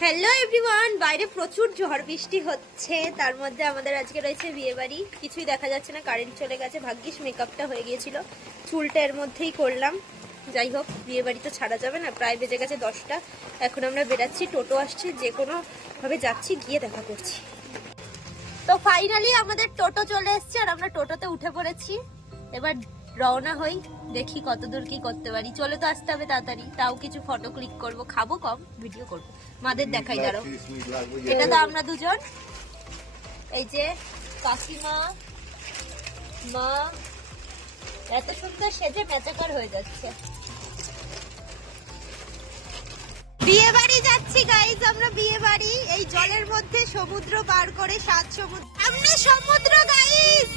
Hello everyone, বাইরে প্রচুর ঝড় বৃষ্টি হচ্ছে। তার মধ্যে আমাদের আজকে রয়েছে বিয়ে বাড়ি। কিছুই দেখা যাচ্ছে না, কারেন্ট চলে গেছে। ভাগ্যিস মেকআপটা হয়ে গিয়েছিল, চুলটা এর মধ্যেই করলাম। যাই হোক, বিয়ে বাড়ি তো ছাড়া যাবে না। প্রায় বেজে গেছে 10টা। এখন আমরা বেরাচ্ছি, টোটো আসছে, যে কোনো ভাবে যাচ্ছি, গিয়ে দেখা করছি। তো ফাইনালি আমাদের টোটো চলে এসছে আর আমরা টোটোতে উঠে পড়েছি। এবার রওনা হই, দেখি কতদূর কি করতে পারি। চলে তো আসতে হবে তাড়াতাড়ি, তাও কিছু ফটো ক্লিক করব, খাবো কম, ভিডিও করব। মাদের দেখাই দাঁড়ো, এটা তো আমরা দুজন। এই যে কাকিমা, মা, এত সুন্দর সেজে ম্যাচাকার হয়ে যাচ্ছে। বিয়ে বাড়ি যাচ্ছি গাইজ, আমরা বিয়ে বাড়ি। এই জলের মধ্যে সমুদ্র পার করে, 7 সমুদ্র, সামনে সমুদ্র গাইজ,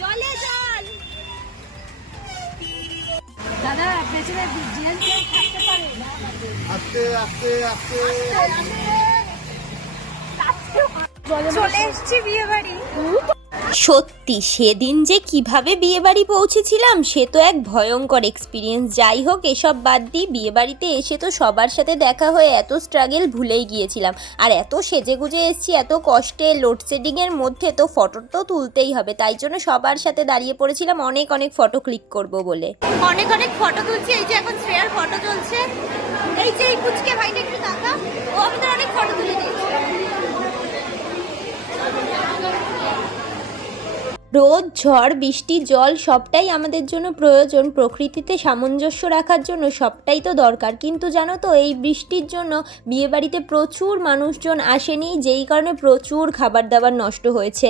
জলে জল। দাদা পেছনে জিএল থাকতে পারে না, আস্তে আস্তে আস্তে চলে এসেছি বিয়ে বাড়ি। সত্যি সেদিন যে কিভাবে বিয়ে বাড়ি পৌঁছেছিলাম সে তো এক ভয়ঙ্কর এক্সপিরিয়েন্স। যাই হোক, এসব বাদ দিই, বিয়ে বাড়িতে এসে তো সবার সাথে দেখা হয়ে এত স্ট্রাগল ভুলেই গিয়েছিলাম। আর এত সেজে গুজে এসেছি, এত কষ্টে, লোডশেডিংয়ের মধ্যে তো ফটো তো তুলতেই হবে। তাই জন্য সবার সাথে দাঁড়িয়ে পড়েছিলাম অনেক অনেক ফটো ক্লিক করব বলে। অনেক অনেক ফটো তুলছি। এই যে এখন শ্রেয়ার ফটো চলছে। এই যে এই পুচকে ভাইটা একটু তাকা, ও আমাদের অনেক ফটো তুলে দিয়েছে। রোদ, ঝড়, বৃষ্টি, জল সবটাই আমাদের জন্য প্রয়োজন। প্রকৃতিতে সামঞ্জস্য রাখার জন্য সবটাই তো দরকার। কিন্তু জানো তো, এই বৃষ্টির জন্য বিয়েবাড়িতে প্রচুর মানুষজন আসেনি, যেই কারণে প্রচুর খাবার দাবার নষ্ট হয়েছে।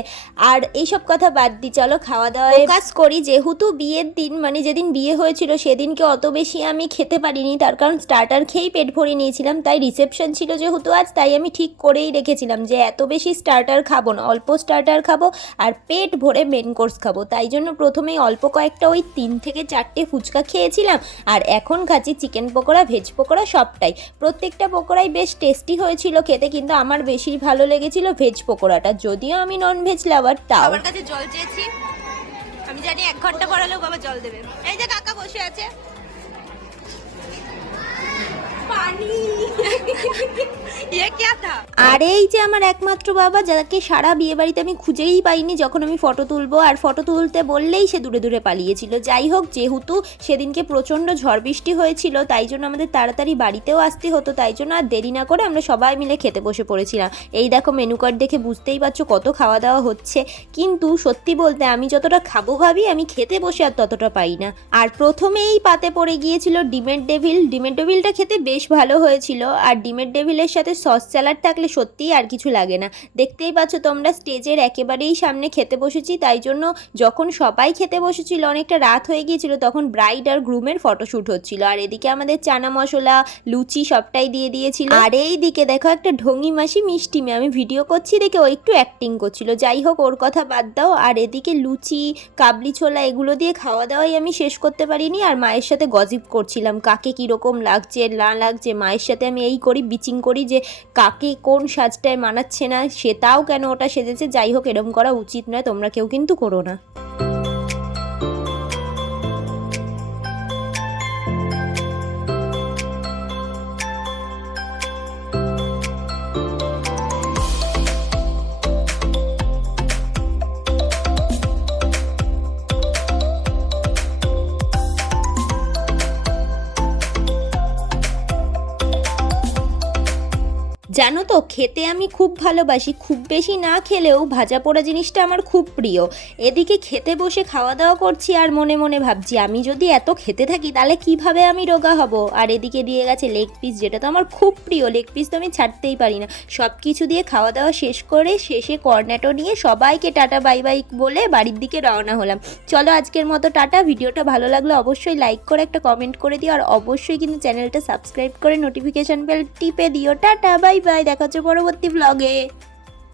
আর এইসব কথা বাদ দিই, চলো খাওয়া দাওয়ায় কাজ করি। যেহেতু বিয়ের দিন, মানে যেদিন বিয়ে হয়েছিল সেদিনকে অত বেশি আমি খেতে পারিনি, তার কারণ স্টার্টার খেয়েই পেট ভরে নিয়েছিলাম। তাই রিসেপশন ছিল যেহেতু আজ, তাই আমি ঠিক করেই রেখেছিলাম যে এত বেশি স্টার্টার খাবো না, অল্প স্টার্টার খাবো আর পেট ভরে মেন কোর্স খাবো। তাই জন্য প্রথমেই অল্প কয়েকটা ওই 3 থেকে 4টে ফুচকা খেয়েছিলাম। আর এখন খাচ্ছি চিকেন পকোড়া, ভেজ পকোড়া সবটাই। প্রত্যেকটা পকোড়াই বেশ টেস্টি হয়েছিল খেতে, কিন্তু আমার বেশি ভালো লেগেছিল ভেজ পকোড়াটা। যদিও আমি নন ভেজ লাভার, তাও আমার কাছে জল চেয়েছি। আমি জানি 1 ঘন্টা পর হলেও বাবা জল দেবে। এই যে কাকা বসে আছে, আর এই যে আমার একমাত্র বাবা, যাকে সারা বিয়ে বাড়িতে আমি খুঁজেই পাইনি যখন আমি ফটো তুলবো। আর ফটো তুলতে বললেই সে দূরে দূরে পালিয়েছিল। যাই হোক, যেহেতু সেদিনকে প্রচণ্ড ঝড় বৃষ্টি হয়েছিল, তাই জন্য আমাদের তাড়াতাড়ি বাড়িতেও আসতে হতো। তাই জন্য আর দেরি না করে আমরা সবাই মিলে খেতে বসে পড়েছিলাম। এই দেখো মেনু কার্ড দেখে বুঝতেই পারছো কত খাওয়া দাওয়া হচ্ছে। কিন্তু সত্যি বলতে আমি যতটা খাবো ভাবি, আমি খেতে বসে আর ততটা পাই না। আর প্রথমেই পাতে পড়ে গিয়েছিল ডিমের ডেভিল। ডিমের ডেভিলটা খেতে বেশ ভালো হয়েছিল। আর ডিমের ডেভিলের সাথে সস স্যালাড থাকলে সত্যিই আর কিছু লাগে না। দেখতেই পাচ্ছ তোমরা, স্টেজের একেবারেই সামনে খেতে বসেছি। তাই জন্য যখন সবাই খেতে বসেছিল, অনেকটা রাত হয়ে গিয়েছিল, তখন ব্রাইড আর গ্রুমের ফটোশ্যুট হচ্ছিল। আর এদিকে আমাদের চানা মশলা, লুচি সবটাই দিয়ে দিয়েছিল। আর এই দিকে দেখো একটা ঢঙ্গি মাসি মিষ্টি মেয়ে, আমি ভিডিও করছি দেখে ও একটু অ্যাক্টিং করছিল। যাই হোক, ওর কথা বাদ দাও। আর এদিকে লুচি, কাবলি ছোলা এগুলো দিয়ে খাওয়া দাওয়াই আমি শেষ করতে পারিনি। আর মায়ের সাথে গসিপ করছিলাম, কাকে কীরকম লাগছে না লাগছে। মায়ের সাথে আমি এই করি, বিচিং করি যে কাকে কোন সাজটায় মানাচ্ছে না, সেটাও কেন ওটা সেজেছে। যাই হোক, এরকম করা উচিত নয়, তোমরা কেউ কিন্তু করো না। জানো তো, খেতে আমি খুব ভালোবাসি। খুব বেশি না খেলেও ভাজা পোড়া জিনিসটা আমার খুব প্রিয়। এদিকে খেতে বসে খাওয়া দাওয়া করছি আর মনে মনে ভাবছি, আমি যদি এত খেতে থাকি তাহলে কিভাবে আমি রোগা হব। আর এদিকে দিয়ে গেছে লেগ পিস, যেটা তো আমার খুব প্রিয়। লেগ পিস তো আমি ছাড়তেই পারি না। সব কিছু দিয়ে খাওয়া দাওয়া শেষ করে শেষে কর্নেটো নিয়ে সবাইকে টাটা বাই বাই বলে বাড়ির দিকে রওনা হলাম। চলো আজকের মতো টাটা। ভিডিওটা ভালো লাগলে অবশ্যই লাইক করে একটা কমেন্ট করে দিও। আর অবশ্যই কিন্তু চ্যানেলটা সাবস্ক্রাইব করে নোটিফিকেশন বেল টিপে দিও। টাটা বাই বাই, দেখা হচ্ছে পরবর্তী ব্লগে।